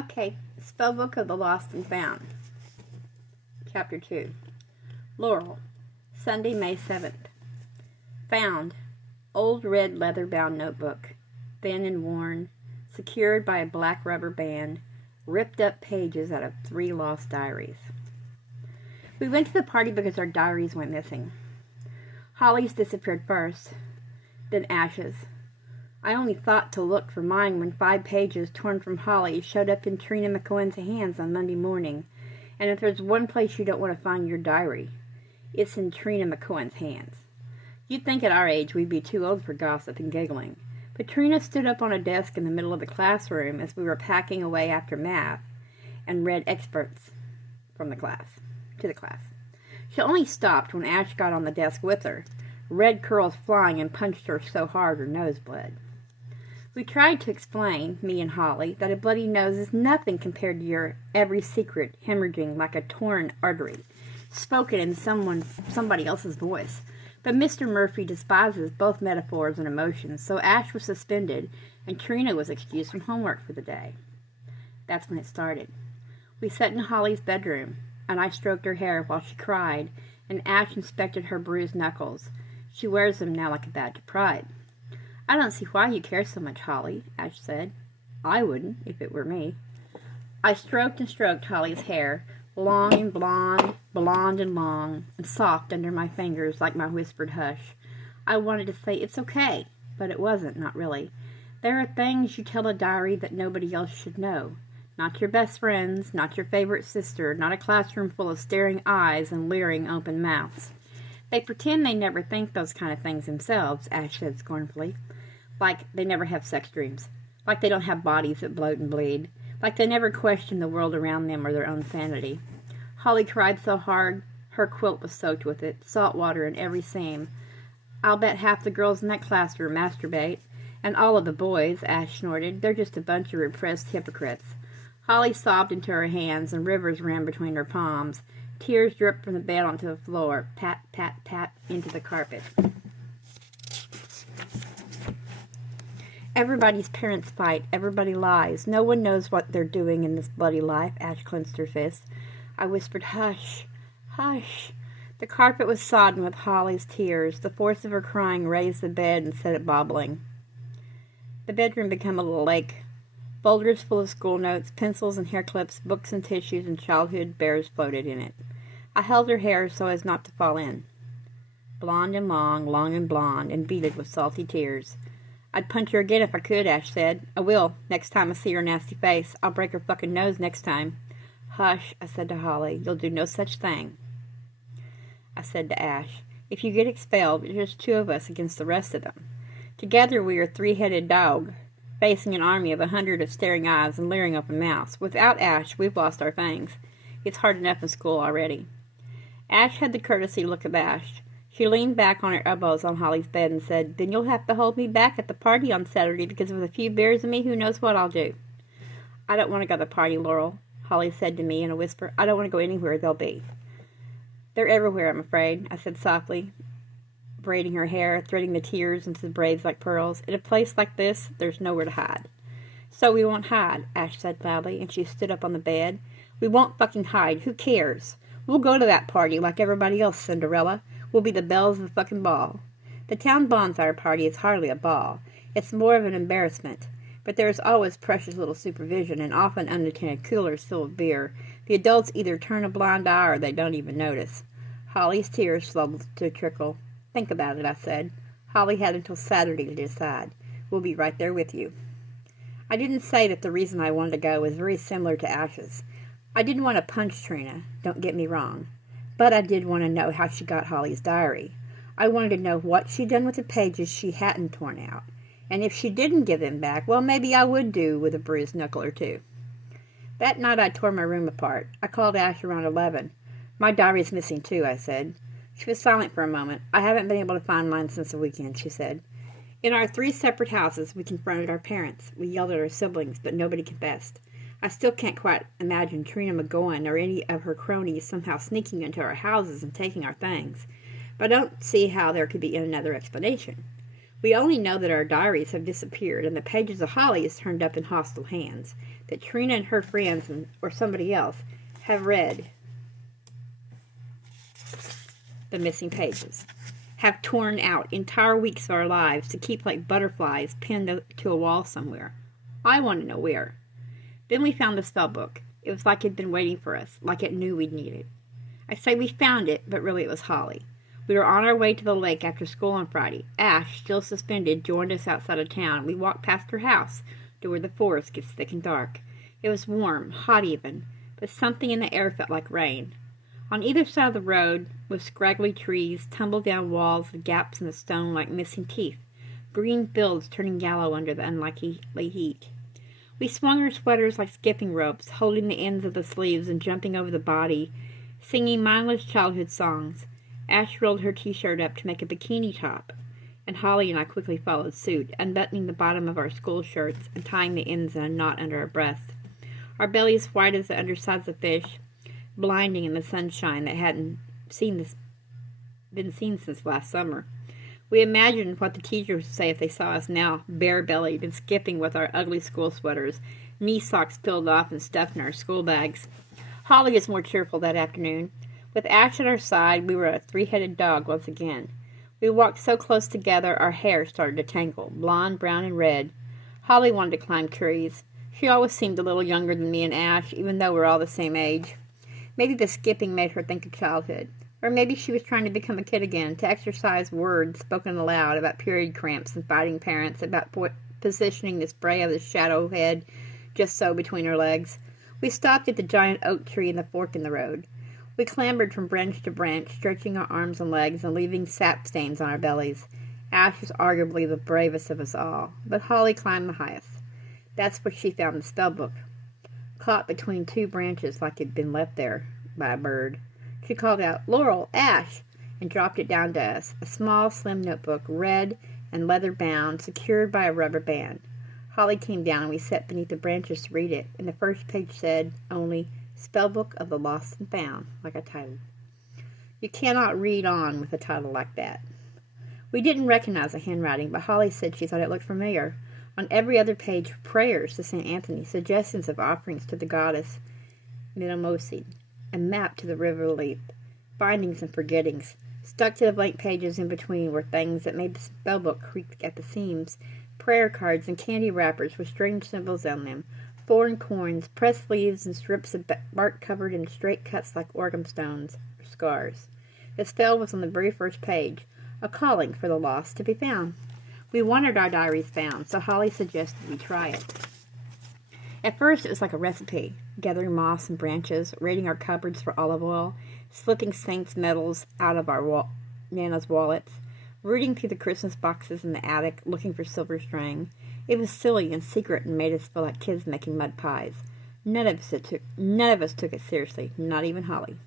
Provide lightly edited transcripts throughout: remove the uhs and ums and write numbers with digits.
Okay, Spellbook of the Lost and Found. Chapter 2. Laurel, Sunday, May 7th. Found. Old red leather-bound notebook, thin and worn, secured by a black rubber band, ripped up pages out of 3 lost diaries. We went to the party because our diaries went missing. Holly's disappeared first, then Ash's. I only thought to look for mine when 5 pages torn from Holly showed up in Trina McCohen's hands on Monday morning. And if there's one place you don't want to find your diary, it's in Trina McCohen's hands. You'd think at our age we'd be too old for gossip and giggling. But Trina stood up on a desk in the middle of the classroom as we were packing away after math and read excerpts from the class. She only stopped when Ash got on the desk with her, red curls flying, and punched her so hard her nose bled. We tried to explain, me and Holly, that a bloody nose is nothing compared to your every secret hemorrhaging like a torn artery, spoken in somebody else's voice. But Mr. Murphy despises both metaphors and emotions, so Ash was suspended, and Trina was excused from homework for the day. That's when it started. We sat in Holly's bedroom, and I stroked her hair while she cried, and Ash inspected her bruised knuckles. She wears them now like a badge of pride. "I don't see why you care so much, Holly," Ash said. "I wouldn't, if it were me." I stroked and stroked Holly's hair, long and blonde and long, and soft under my fingers like my whispered hush. I wanted to say, "It's okay," but it wasn't, not really. There are things you tell a diary that nobody else should know. Not your best friends, not your favorite sister, not a classroom full of staring eyes and leering open mouths. They pretend they never think those kind of things themselves, Ash said scornfully. Like they never have sex dreams. Like they don't have bodies that bloat and bleed. Like they never question the world around them or their own sanity. Holly cried so hard, her quilt was soaked with it, salt water in every seam. "I'll bet half the girls in that classroom masturbate. And all of the boys," Ash snorted. "They're just a bunch of repressed hypocrites." Holly sobbed into her hands, and rivers ran between her palms. Tears dripped from the bed onto the floor, pat, pat, pat, into the carpet. "Everybody's parents fight. Everybody lies. No one knows what they're doing in this bloody life." Ash clenched her fist. I whispered, "Hush, hush." The carpet was sodden with Holly's tears. The force of her crying raised the bed and set it bobbling. The bedroom became a little lake. Boulders full of school notes, pencils and hair clips, books and tissues, and childhood bears floated in it. I held her hair so as not to fall in. Blonde and long, long and blonde, and beaded with salty tears. "I'd punch her again if I could," Ash said. "I will, next time I see her nasty face. I'll break her fucking nose next time." "Hush," I said to Holly. "You'll do no such thing." I said to Ash, "If you get expelled, it's just 2 of us against the rest of them. Together we are 3-headed dog, facing an army of 100 of staring eyes and leering open mouths. Without Ash, we've lost our fangs. It's hard enough in school already." Ash had the courtesy to look abashed. She leaned back on her elbows on Holly's bed and said, "Then you'll have to hold me back at the party on Saturday, because with a few beers in me, who knows what I'll do." "I don't want to go to the party, Laurel," Holly said to me in a whisper. "I don't want to go anywhere they'll be." "They're everywhere, I'm afraid," I said softly, braiding her hair, threading the tears into the braids like pearls. "In a place like this, there's nowhere to hide." "So we won't hide," Ash said loudly, and she stood up on the bed. "We won't fucking hide. Who cares? We'll go to that party like everybody else, Cinderella. We'll be the belles of the fucking ball. The town bonfire party is hardly a ball. It's more of an embarrassment. But there is always precious little supervision, and often unattended coolers full of beer. The adults either turn a blind eye or they don't even notice." Holly's tears slowed to a trickle. "Think about it," I said. "Holly had until Saturday to decide. We'll be right there with you." I didn't say that the reason I wanted to go was very similar to Ash's. I didn't want to punch Trina, don't get me wrong. But I did want to know how she got Holly's diary. I wanted to know what she'd done with the pages she hadn't torn out. And if she didn't give them back, well, maybe I would do with a bruised knuckle or 2. That night I tore my room apart. I called Ash around 11. "My diary's missing too," I said. She was silent for a moment. "I haven't been able to find mine since the weekend," she said. In our 3 separate houses, we confronted our parents. We yelled at our siblings, but nobody confessed. I still can't quite imagine Trina McGowan or any of her cronies somehow sneaking into our houses and taking our things. But I don't see how there could be another explanation. We only know that our diaries have disappeared and the pages of Holly's turned up in hostile hands, that Trina and her friends, or somebody else, have read the missing pages, have torn out entire weeks of our lives to keep like butterflies pinned to a wall somewhere. I want to know where. Then we found the spellbook. It was like it had been waiting for us, like it knew we'd need it. I say we found it, but really it was Holly. We were on our way to the lake after school on Friday. Ash, still suspended, joined us outside of town. We walked past her house to where the forest gets thick and dark. It was warm, hot even, but something in the air felt like rain. On either side of the road were scraggly trees, tumble-down walls with gaps in the stone like missing teeth, green fields turning yellow under the unlikely heat. We swung our sweaters like skipping ropes, holding the ends of the sleeves and jumping over the body, singing mindless childhood songs. Ash rolled her t-shirt up to make a bikini top, and Holly and I quickly followed suit, unbuttoning the bottom of our school shirts and tying the ends in a knot under our breasts. Our bellies white as the undersides of fish, blinding in the sunshine that hadn't been seen since last summer. We imagined what the teachers would say if they saw us now, bare-bellied and skipping with our ugly school sweaters, knee socks peeled off and stuffed in our school bags. Holly was more cheerful that afternoon. With Ash at our side, we were a three-headed dog once again. We walked so close together, our hair started to tangle, blonde, brown, and red. Holly wanted to climb trees. She always seemed a little younger than me and Ash, even though we're all the same age. Maybe the skipping made her think of childhood. Or maybe she was trying to become a kid again, to exercise words spoken aloud about period cramps and fighting parents, about positioning the spray of the shadow head just so between her legs. We stopped at the giant oak tree in the fork in the road. We clambered from branch to branch, stretching our arms and legs and leaving sap stains on our bellies. Ash was arguably the bravest of us all, but Holly climbed the highest. That's where she found the spellbook, caught between two branches like it had been left there by a bird. She called out, "Laurel, Ash," and dropped it down to us, a small, slim notebook, red and leather-bound, secured by a rubber band. Holly came down, and we sat beneath the branches to read it, and the first page said only, "Spellbook of the Lost and Found," like a title. You cannot read on with a title like that. We didn't recognize the handwriting, but Holly said she thought it looked familiar. On every other page were prayers to St. Anthony, suggestions of offerings to the goddess Metamosid, a map to the river Lethe, findings and forgettings. Stuck to the blank pages in between were things that made the spellbook creak at the seams, prayer cards and candy wrappers with strange symbols on them, foreign coins, pressed leaves, and strips of bark covered in straight cuts like organ stones or scars. The spell was on the very first page, a calling for the lost to be found. We wanted our diaries found, so Holly suggested we try it. At first, it was like a recipe, gathering moss and branches, raiding our cupboards for olive oil, slipping saints' medals out of our Nana's wallets, rooting through the Christmas boxes in the attic, looking for silver string. It was silly and secret and made us feel like kids making mud pies. None of us took it seriously, not even Holly.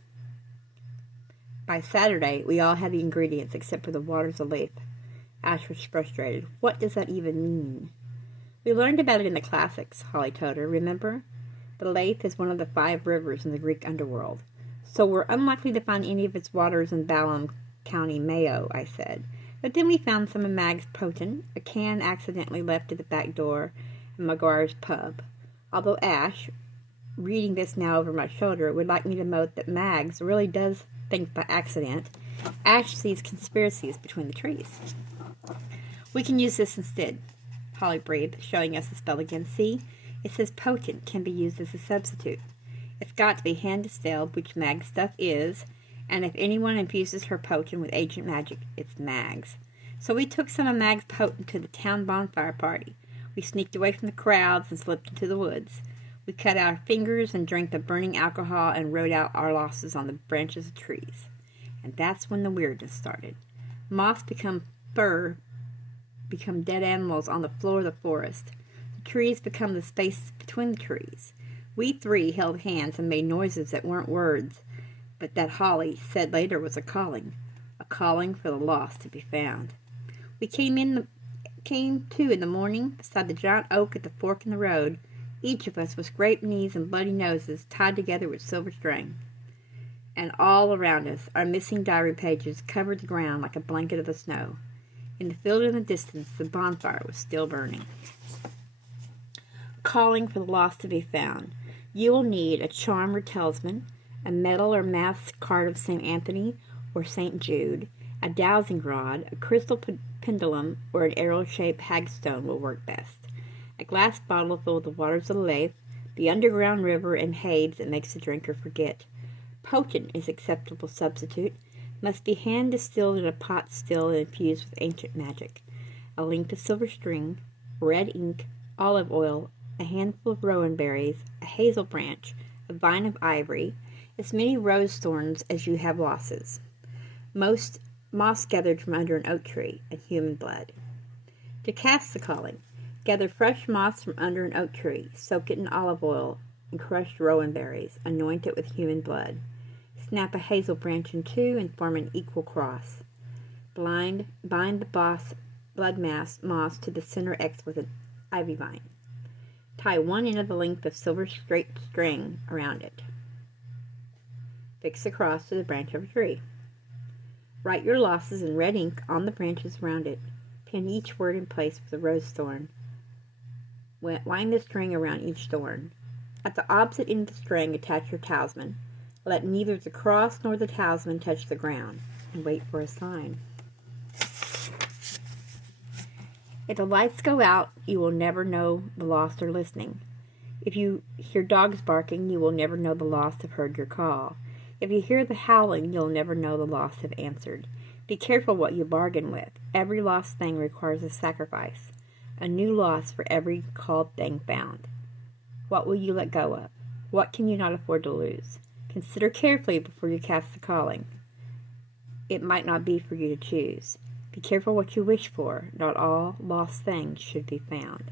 By Saturday, we all had the ingredients except for the waters of Lethe. Ash was frustrated. What does that even mean? We learned about it in the classics, Holly told her. Remember? The Lethe is one of the 5 rivers in the Greek underworld. So we're unlikely to find any of its waters in Balham County, Mayo, I said. But then we found some of Mag's potion, a can accidentally left at the back door at McGuire's pub. Although Ash, reading this now over my shoulder, would like me to note that Mags really does think by accident, Ash sees conspiracies between the trees. We can use this instead, Holly breathed, showing us the spell again. See? It says potent can be used as a substitute. It's got to be hand-distilled, which Mag's stuff is, and if anyone infuses her potion with ancient magic, it's Mag's. So we took some of Mag's potent to the town bonfire party. We sneaked away from the crowds and slipped into the woods. We cut our fingers and drank the burning alcohol and wrote out our losses on the branches of trees. And that's when the weirdness started. Moths become dead animals on the floor of the forest. The trees become the space between the trees. We 3 held hands and made noises that weren't words, but that Holly said later was a calling for the lost to be found. We came to in the morning beside the giant oak at the fork in the road, each of us with scraped knees and bloody noses tied together with silver string. And all around us, our missing diary pages covered the ground like a blanket of the snow. In the field in the distance, the bonfire was still burning. Calling for the lost to be found. You will need a charm or talisman, a metal or mask card of St. Anthony or St. Jude, a dowsing rod, a crystal pendulum, or an arrow-shaped hagstone will work best. A glass bottle filled with the waters of Lethe, the underground river and haze that makes the drinker forget. Potent is acceptable substitute. Must be hand-distilled in a pot still and infused with ancient magic. A length of silver string, red ink, olive oil, a handful of rowan berries, a hazel branch, a vine of ivory, as many rose thorns as you have losses. Most moss gathered from under an oak tree, and human blood. To cast the calling, gather fresh moss from under an oak tree, soak it in olive oil and crushed rowan berries, anoint it with human blood. Snap a hazel branch in two and form an equal cross. Bind the blood moss to the center X with an ivy vine. Tie one end of the length of silver straight string around it. Fix the cross to the branch of a tree. Write your losses in red ink on the branches around it. Pin each word in place with a rose thorn. Wind the string around each thorn. At the opposite end of the string, attach your talisman. Let neither the cross nor the talisman touch the ground, and wait for a sign. If the lights go out, you will never know the lost are listening. If you hear dogs barking, you will never know the lost have heard your call. If you hear the howling, you'll never know the lost have answered. Be careful what you bargain with. Every lost thing requires a sacrifice. A new loss for every called thing found. What will you let go of? What can you not afford to lose? Consider carefully before you cast the calling. It might not be for you to choose. Be careful what you wish for. Not all lost things should be found.